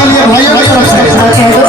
लिए भाइयों की तरफ से दिल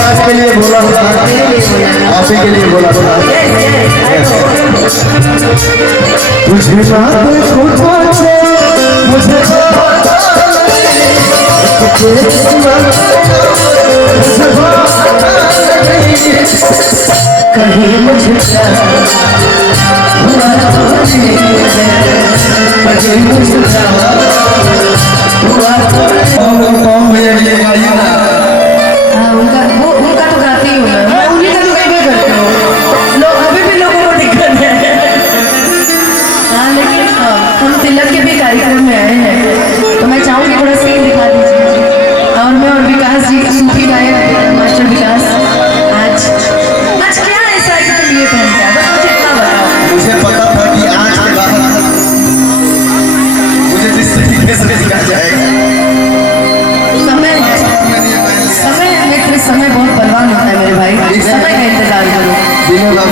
धड़का के लिए बोला मुझे कहीं मुझे उनका तो गाती हूँ मैं, उन्हीं का तो मैं भी करती हूँ। लोग अभी भी लोगों को दिक्कत है। हाँ लेकिन हम तिलक के भी कार्यक्रम में आए हैं, तो मैं चाहूँगी थोड़ा सीन दिखा दीजिए। और मैं और विकास जी सूफी गायक मास्टर विकास आज क्या ऐसा है कि तुम ये पहनते हैं, बस मुझे इतना बताओ। मुझे पता था कि आज के बाद मुझे जिस तरीके से दिखा जाएगा। समय बहुत बलवान होता है मेरे भाई, समय का इंतजार करो। Yeah.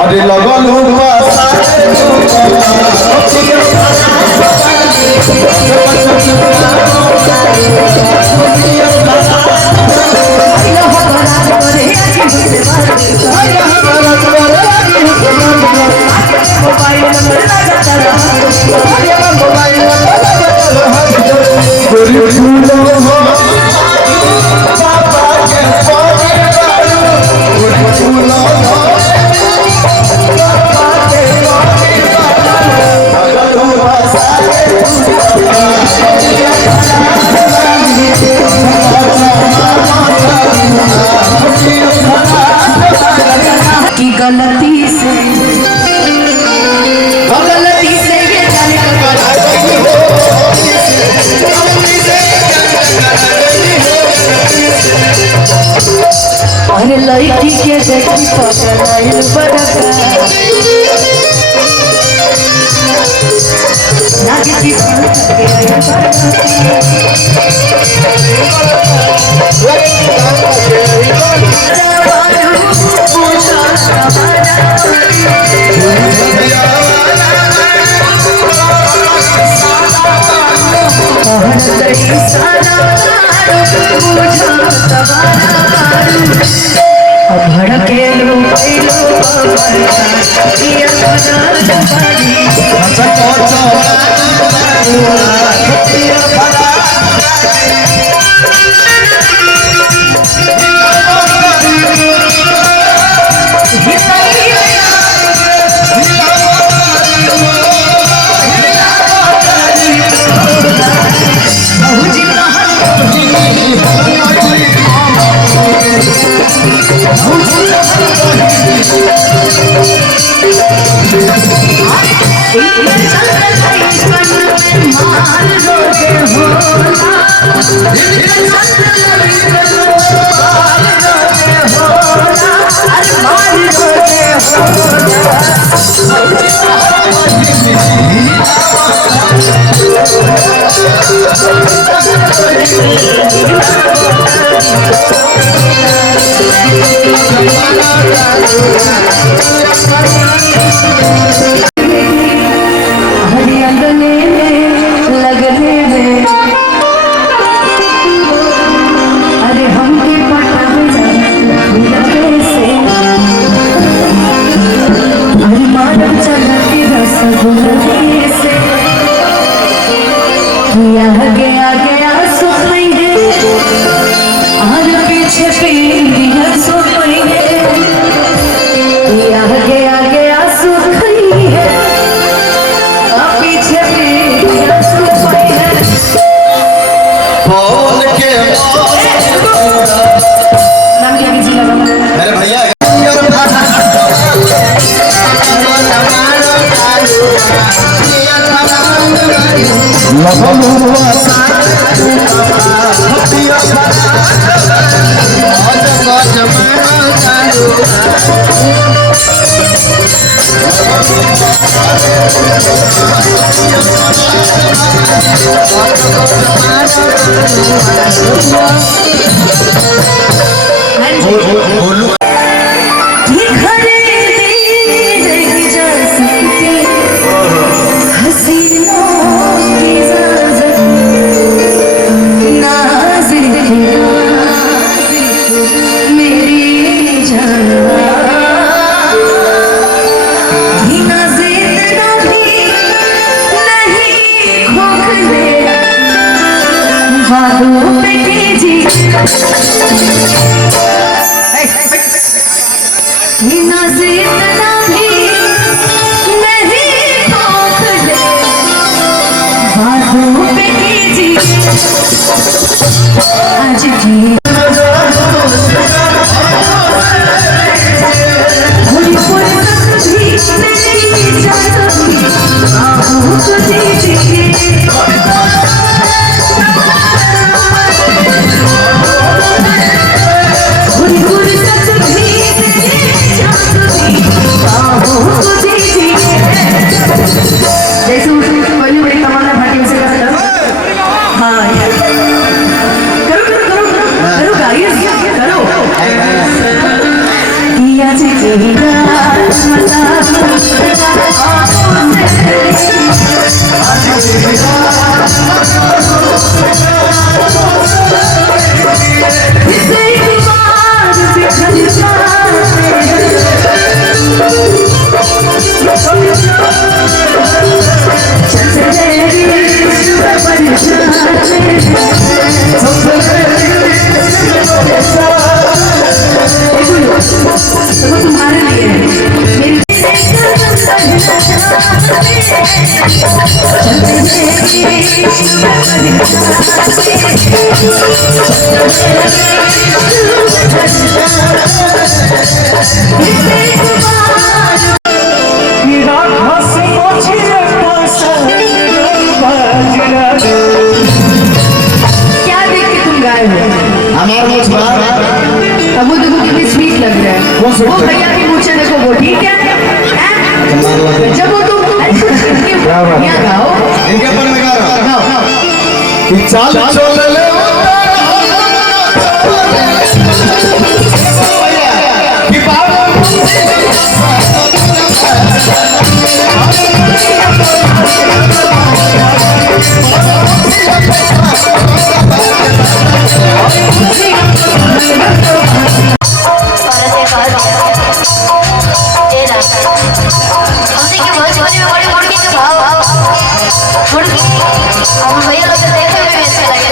अरे लगल अरे लड़की के देखी पकड़ाइल बड़का नागिती भड़के गया गया सुन और पीछे पीछे मीना से इतना भी नहीं खोखले बातों पे कीजिए आज भी पूरी पूरी सब्जी मेरी जानती बाहों को दीजिए पूरी पूरी सब्जी जैसे कोई बड़ी तमन्ना भाटी से कर हाँ करो करो करो करो गाइस करो किया चेहरा मजा तुम्हारे लिए क्या देख के तुम गाए हो? अब वो देखो कितनी स्वीट लग रहा है। वो भैया की मूछें देखो वो ठीक है? जब वो तुम यहाँ गाओ इनके ऊपर मैं गा रहा हूँ कि चाल चल ले कि भैया लोग देखने में भी अच्छे लगे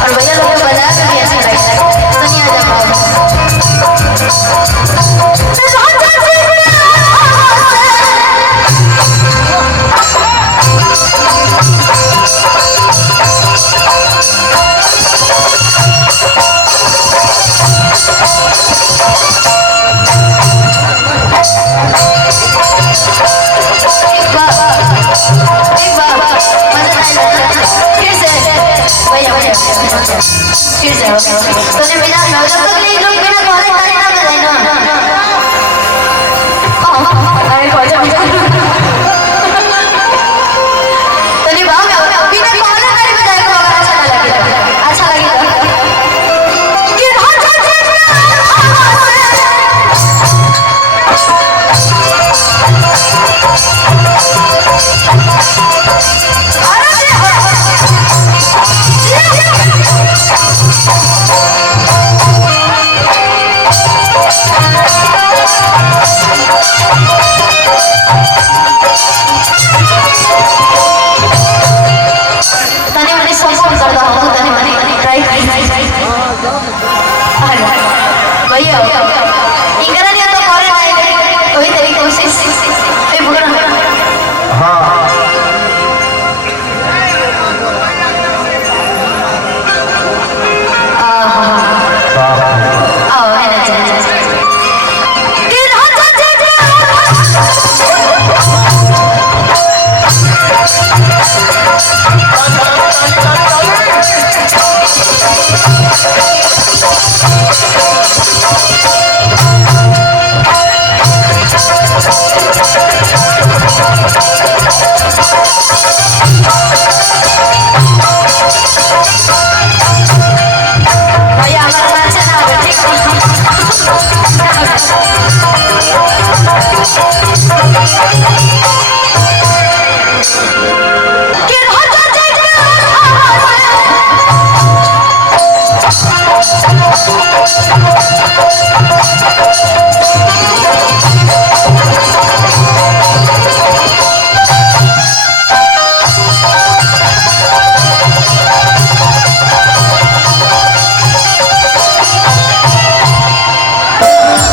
और भैया लोग बजा के भी अच्छे लगे सुनिए जब फिर से तो ने बिना जब तक ये लोग बिना बोले ताली ना बजाए ना अरे खोजा तो ने भाव में बिना बोले ताली बजाए को अगर अच्छा लगे कि राजा भैया इंगरा दिया तो करे कोई तेरी कोशिश ए बुगरा हां आओ है ना कि राजा जी